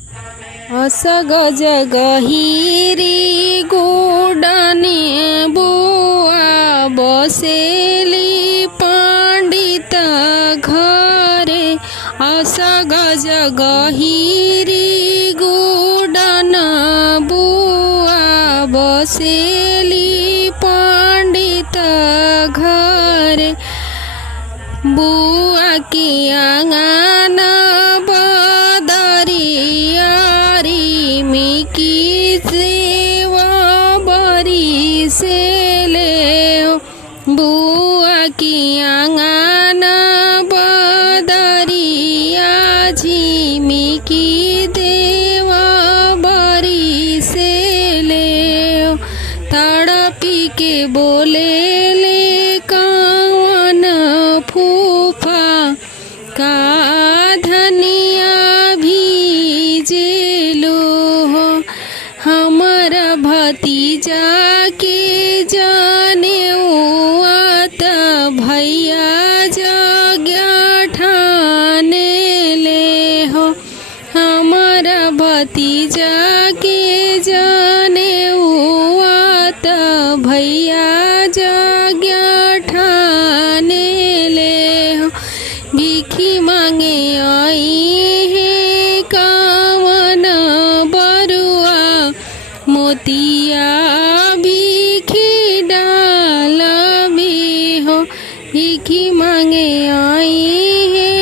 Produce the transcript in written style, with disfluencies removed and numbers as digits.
असगज गहिरी गोडने बुआ बसेली पंडित घरे। असगज गहिरी गोडन बुआ बसेली पंडित घरे। बुआ की आंगन बदरियारी मिकी सेवा बरी से ले। बुआ की आंगन बदरिया झिमिकी देवा बरी से ले। तड़पी के बोले ले कौन फूफा का धनिया भीजेलो हो। हमारा भतीजा के जाने आत भैया जग्या ठाने ले हो। हमारा भतीजा के जाने आत भैया जग्या ठाने ले हो। भीखी मांगे आई है कावन बरुआ मोतिया भीखी डाल भी हो। भीखी मांगे आई है